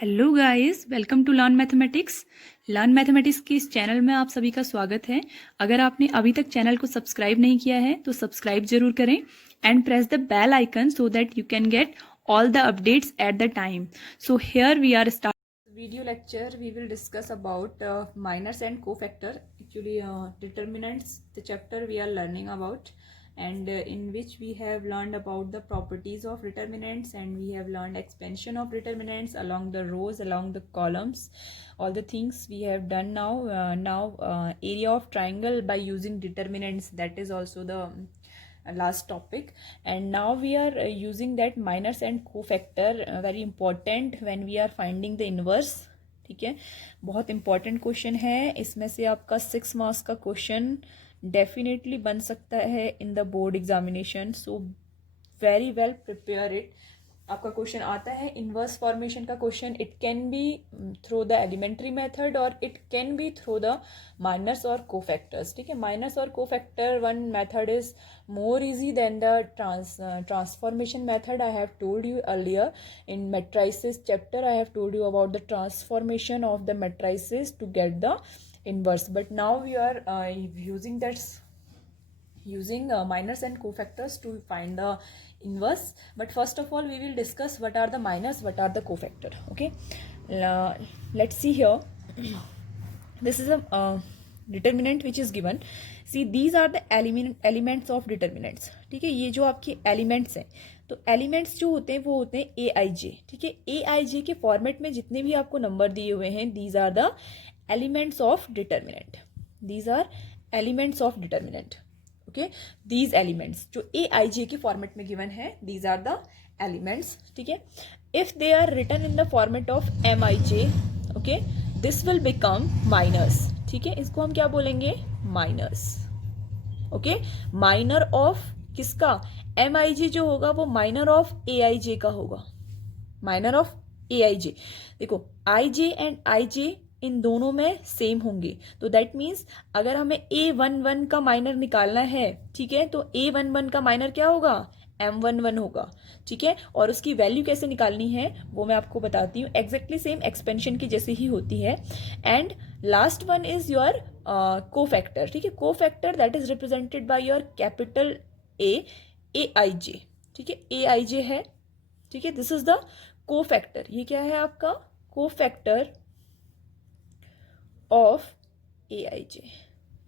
Hello guys, welcome to learn mathematics के इस channel में आप सभी का स्वागत है। अगर आपने अभी तक चैनल को सब्सक्राइब नहीं किया है तो सब्सक्राइब जरूर करें and press the bell icon so that you can get all the updates at the time. So here we are starting video lecture. We will discuss about minors and cofactor, actually determinants, the chapter we are learning about, and in which we have learned about the properties of determinants, and we have learned expansion of determinants along the rows, along the columns, all the things we have done now. Area of triangle by using determinants, that is also the last topic, and now we are using that minors and cofactor, very important when we are finding the inverse. ठीक है, बहुत important question है। इसमें से आपका 6 marks का question definitely बन सकता है in the board examination, so very well prepare it. आपका क्वेश्चन आता है इनवर्स फॉर्मेशन का question, it can be through the elementary method और it can be through the minors और कोफैक्टर्स। ठीक है, माइनर्स और cofactor one method is more easy than the transformation method. I have told you earlier in matrices chapter, I have told you about the transformation of the matrices to get the inverse, but now we are using minors and cofactors to find the inverse. But first of all we will discuss what are the minors, what are the cofactor. Okay, let's see here. This is a determinant which is given. See, these are the elements of determinants. ठीक है, ये जो आपके elements हैं, तो elements जो होते हैं वो होते हैं ए आई जे। ठीक है, ए आई जे के फॉर्मेट में जितने भी आपको नंबर दिए हुए हैं, these are the elements of determinant, these are elements of determinant. Okay, these elements जो ए आई जे के फॉर्मेट में गिवन है, दीज आर द एलिमेंट्स। ठीक है, if they are written in the format of M I J, okay, this will become minors. ठीक है, इसको हम क्या बोलेंगे? माइनर्स। ओके, माइनर ऑफ किसका? एम आई जे जो होगा वो माइनर ऑफ ए आई जे का होगा, माइनर ऑफ ए आई जे। देखो, आई जे एंड आई जे इन दोनों में सेम होंगे, तो दैट मीन्स अगर हमें ए वन वन का माइनर निकालना है, ठीक है, तो ए वन वन का माइनर क्या होगा? M11 होगा। ठीक है, और उसकी वैल्यू कैसे निकालनी है वो मैं आपको बताती हूँ, एग्जैक्टली सेम एक्सपेंशन की जैसे ही होती है। And last one is your cofactor. ठीक है, cofactor that is represented by your capital A I J. ठीक है, ए आई जे है। ठीक है, दिस इज द कोफैक्टर। ये क्या है आपका? कोफैक्टर ऑफ ए आई जे।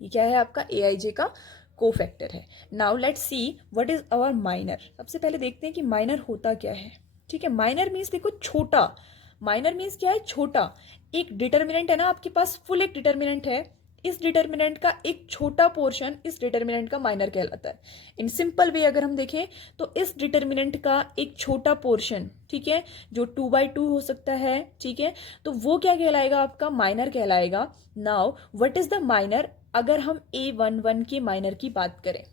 ये क्या है आपका? ए आई जे का कोफैक्टर है। Now let's see what is our minor. सबसे पहले देखते हैं कि माइनर होता क्या है। ठीक है, माइनर मीन्स देखो छोटा। माइनर मीन्स क्या है? छोटा। एक डिटर्मिनेंट है ना आपके पास, फुल एक डिटर्मिनेंट है, इस डिटर्मिनेंट का एक छोटा पोर्शन इस डिटर्मिनेंट का माइनर कहलाता है। इन सिंपल वे अगर हम देखें तो इस डिटर्मिनेंट का एक छोटा पोर्शन, ठीक है, जो 2/2 हो सकता है, ठीक है, तो वो क्या कहलाएगा? आपका माइनर कहलाएगा। Now what is the minor अगर हम A11 के माइनर की बात करें?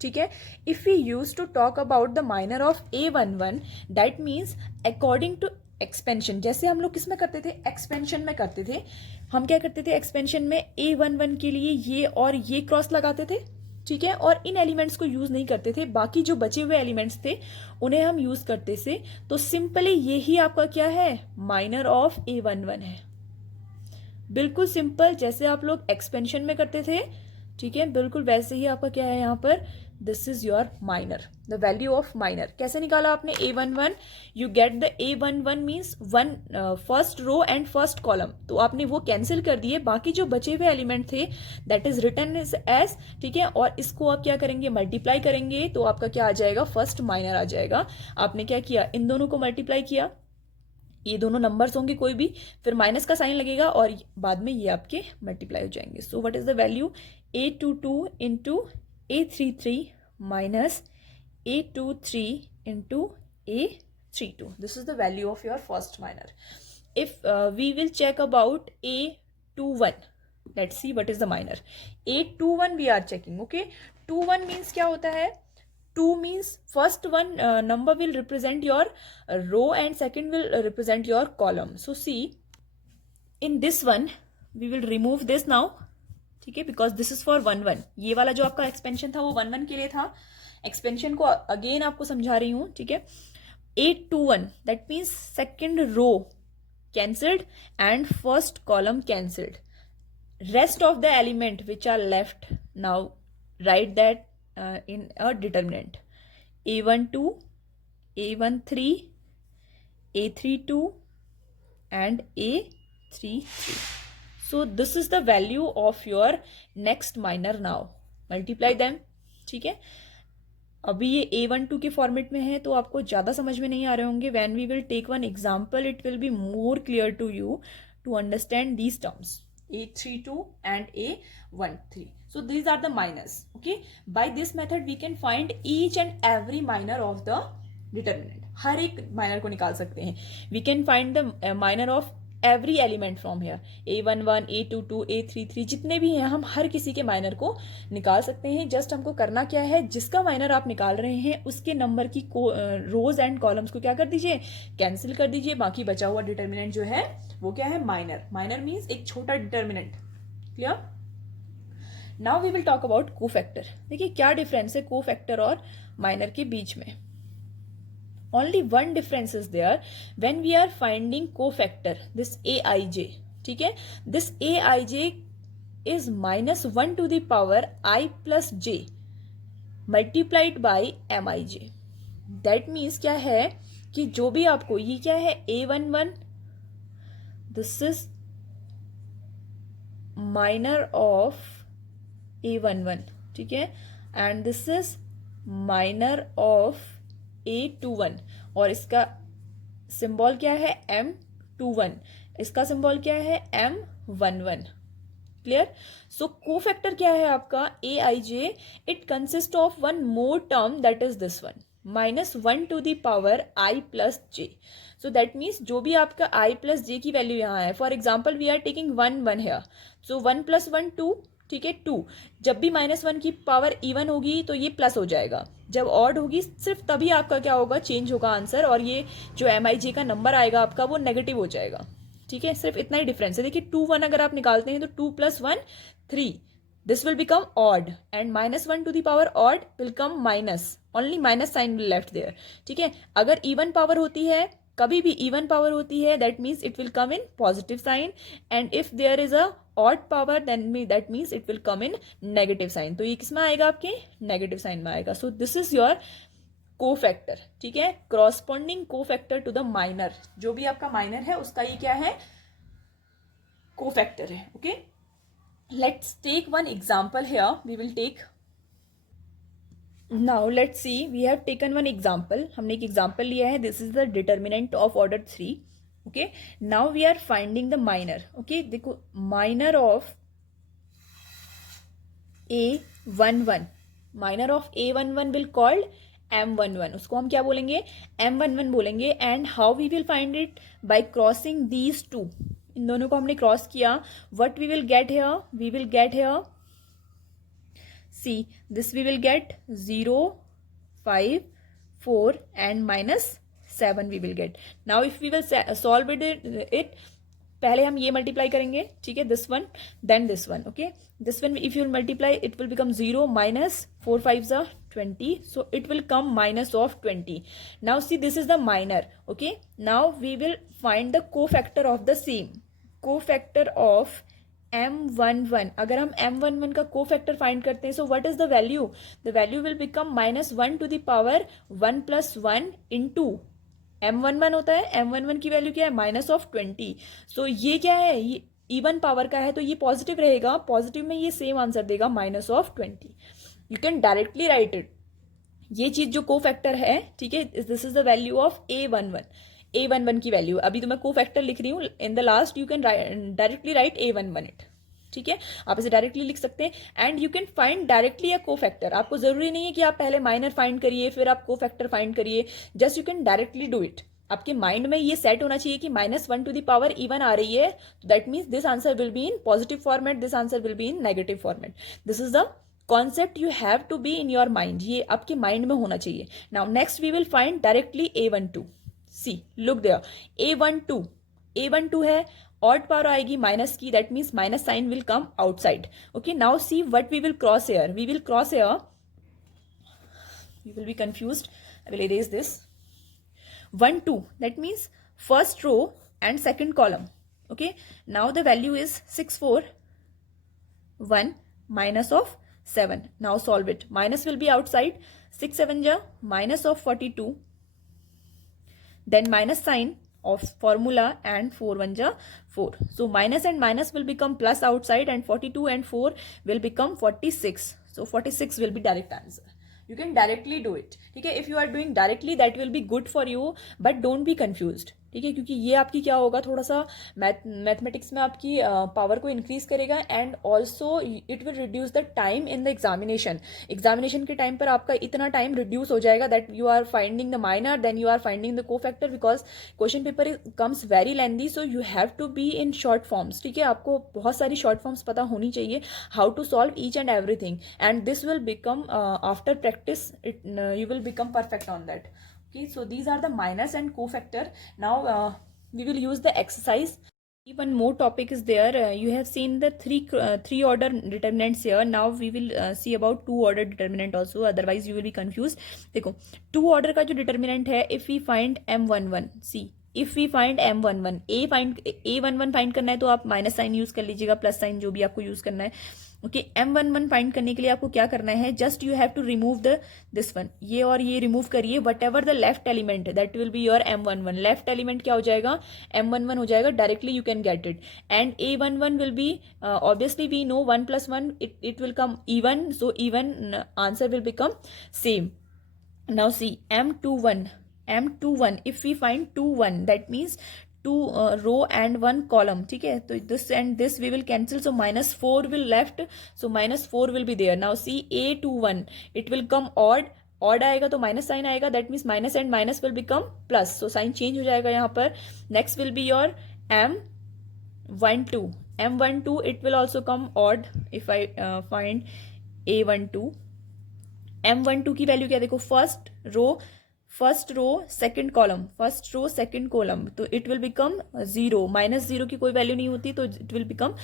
ठीक है, if we use to talk about the minor of A11, that means according to expansion. जैसे हम लोग किसमें करते थे? एक्सपेंशन में करते थे। हम क्या करते थे एक्सपेंशन में? A11 के लिए ये और ये क्रॉस लगाते थे, ठीक है, और इन एलिमेंट्स को यूज नहीं करते थे, बाकी जो बचे हुए एलिमेंट्स थे उन्हें हम यूज करते थे। तो सिंपली यही आपका क्या है? माइनर ऑफ A11 है। बिल्कुल सिंपल, जैसे आप लोग एक्सपेंशन में करते थे, ठीक है, बिल्कुल वैसे ही आपका क्या है यहाँ पर? This is your minor, the value of minor. कैसे निकाला आपने? A11, you get the A11 means one first row and first column, तो आपने वो कैंसिल कर दिए, बाकी जो बचे हुए एलिमेंट थे दैट इज रिटन एज, ठीक है, और इसको आप क्या करेंगे? मल्टीप्लाई करेंगे, तो आपका क्या आ जाएगा? फर्स्ट माइनर आ जाएगा। आपने क्या किया? इन दोनों को मल्टीप्लाई किया, ये दोनों नंबर्स होंगे कोई भी, फिर माइनस का साइन लगेगा और बाद में ये आपके मल्टीप्लाई हो जाएंगे। So what is the value? A22 into A33 minus A23 into A32। This is the value of your first minor. If we will check about A21, let's see what is the minor. A21 we are checking. Okay, 21 means क्या होता है? 2 means first one number will represent your row and second will represent your column. So see, in this one we will remove this now, ठीक है, because this is for 1 1। ये वाला जो आपका expansion था वो 1 1 के लिए था। एक्सपेंशन को अगेन आपको समझा रही हूँ, ठीक है। 8 2 1 that means second row cancelled and first column cancelled. Rest of the element which are left, now write that in a determinant. A12, A13, A32 and A33. So this is the value of your next minor now. Multiply them. ठीक है, अभी ये A12 के format में है तो आपको ज़्यादा समझ में नहीं आ रहे होंगे. When we will take one example, it will be more clear to you to understand these terms. A32 and A13. So these are the minors. Okay. By this method we can find each and every minor of the determinant. हर एक minor को निकाल सकते हैं. We can find the minor of every element from here. A11, A22, A33 जितने भी हैं हम हर किसी के माइनर को निकाल सकते हैं. जस्ट हमको करना क्या है, जिसका माइनर आप निकाल रहे हैं उसके नंबर की रोज एंड कॉलम्स को क्या कर दीजिए, कैंसिल कर दीजिए. बाकी बचा हुआ डिटर्मिनेंट जो है वो क्या है, माइनर. माइनर मीन्स एक छोटा determinant. Clear. Now we will talk about cofactor. देखिए क्या डिफरेंस है कोफैक्टर और माइनर के बीच में. Only one difference is there when we are finding cofactor, this aij. ठीक है, this aij is minus 1 to the power I plus j multiplied by mij. That means क्या है कि जो भी आपको, ये क्या है A11, this is minor of A11. ठीक है, and this is minor of A21 और इसका सिंबल क्या है M21, इसका सिंबल क्या है M11. क्लियर. सो कोफैक्टर क्या है आपका Aij. It consist of one more term that is this one, -1 to the power I plus j. So that means जो भी आपका I plus j की वैल्यू यहाँ है, for example we are taking 1 1 है, सो 1 + 1 2. ठीक है, 2. जब भी -1 की पावर इवन होगी तो ये प्लस हो जाएगा. जब ऑड होगी सिर्फ तभी आपका क्या होगा, चेंज होगा आंसर, और ये जो MIJ का नंबर आएगा आपका वो नेगेटिव हो जाएगा. ठीक है, सिर्फ इतना ही डिफरेंस है. देखिए 2 1 अगर आप निकालते हैं तो 2 + 1 3, this will become odd and -1 to the power odd will come minus, only minus sign will left there. ठीक है, अगर इवन पावर होती है, कभी भी इवन पावर होती है, that means it will come in positive sign, and if there is a odd power then that means it will come in negative sign. तो ये किस में आएगा, आपके नेगेटिव साइन में आएगा. So this is your cofactor. ठीक है, corresponding cofactor to the minor. जो भी आपका माइनर है उसका ये क्या है, कोफैक्टर है. Okay, let's take one example here. We will take now, let's see, we have taken one example. हमने एक एग्जाम्पल लिया है. This is the determinant of order 3. Okay, now we are finding the minor. Okay, देखो minor of A11, minor of A11 will called M11. उसको हम क्या बोलेंगे, M11 बोलेंगे. And how we will find it, by crossing these two. इन दोनों को हमने क्रॉस किया. What we will get here, we will get here, see this we will get 0 5 4 and -7 we will get. now if we will solve it पहले हम ये multiply करेंगे. ठीक है, this one then this one. Okay, this one if you multiply it will become 0 -4 5 20, so it will come minus of 20. now see this is the minor. okay, now we will find the cofactor of the same. cofactor of M11. अगर हम M11 का cofactor find करते हैं, सो what is the value, the value will become -1 to the power 1 + 1 into M11 होता है. M11 की value क्या है, -20. सो ये क्या है, ये इवन पावर का है तो ये पॉजिटिव रहेगा. पॉजिटिव में ये सेम आंसर देगा -20. You can directly right it. ये चीज जो कोफैक्टर है, ठीक है, this is the value of A11 की वैल्यू. अभी तो मैं कोफैक्टर लिख रही हूँ. In the last you can directly right A11 it. ठीक है, आप इसे डायरेक्टली लिख सकते हैं. And you can find directly a cofactor. आपको जरूरी नहीं है कि आप पहले माइनर फाइंड करिए फिर आप कोफैक्टर फाइंड करिए. Just you can directly do it. आपके माइंड में ये सेट होना चाहिए कि -1 to the power इवन आ रही है, that means this answer will be in positive format, this answer will be in negative format. This is the concept you have to be in your mind. ये आपके mind में होना चाहिए. Now next we will find directly A12. See look there, A12 है, odd power आएगी minus की, that means minus sign will come outside. Okay, now see what we will cross here. We will cross here, you will be confused. I will erase this. 1 2, that means first row and second column. Okay, now the value is 6 4 1 minus of 7. Now solve it. Minus will be outside. 6 7 ja minus of 42, then minus sign of formula, and 4 1 ja 4. So minus and minus will become plus outside, and 42 and 4 will become 46. So 46 will be direct answer. You can directly do it. ठीक है, if you are doing directly that will be good for you, but don't be confused. ठीक है, क्योंकि ये आपकी क्या होगा, थोड़ा सा मैथमेटिक्स में आपकी पावर को इंक्रीज करेगा, and also it will reduce the time in the examination के टाइम पर आपका इतना टाइम रिड्यूस हो जाएगा that you are finding the minor, then you are finding the cofactor, because question paper comes very lengthy, so you have to be in short forms. ठीक है, आपको बहुत सारी शॉर्ट फॉर्म्स पता होनी चाहिए, how to solve each and everything, and this will become after practice you will become perfect on that. Okay, so these are the minus and cofactor. Now we will use the exercise. One more topic is there. You have seen the three order determinants here. Now we will see about two order determinant also, otherwise you will be confused. देखो, two order का जो determinant है, if we find m11, see, if we find m11, a11 find करना है तो आप minus sign use कर लीजिएगा, प्लस साइन जो भी आपको यूज करना है. ओके, m11 फाइंड करने के लिए आपको क्या करना है, just you have to remove this one, ये और ये रिमूव करिए, whatever the left element that will be your m11. Left element क्या हो जाएगा, m11 हो जाएगा, directly you can get it. And a11 will be obviously we know 1 + 1 it will come even, so even answer will become same. Now see, m21, if we find 2 1, that means 2 row and 1 column. ठीक है, तो this and this we will cancel, so -4 will left, so -4 will be there. Now see, a21, it will come odd आएगा तो minus sign आएगा, that means minus and minus will become plus, so sine change हो जाएगा यहाँ पर. Next will be your m12, it will also come odd if I find a12. m12 की value क्या, देखो, फर्स्ट रो सेकंड कॉलम, तो it will become 0. -0 की कोई वैल्यू नहीं होती, तो इट विल बिकम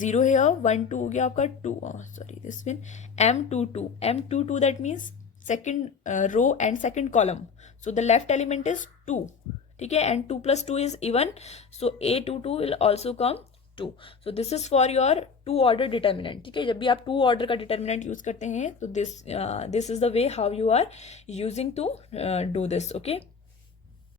0 है. 1 2 हो गया आपका 2, sorry this one m22, that means second row and second column, so the left element is 2. ठीक है, and 2 + 2 is even, so a22 will also come 2. So this is for your two order determinant. ठीक है, जब भी आप two order का determinant use करते हैं तो this is the way how you are using to do this. Okay.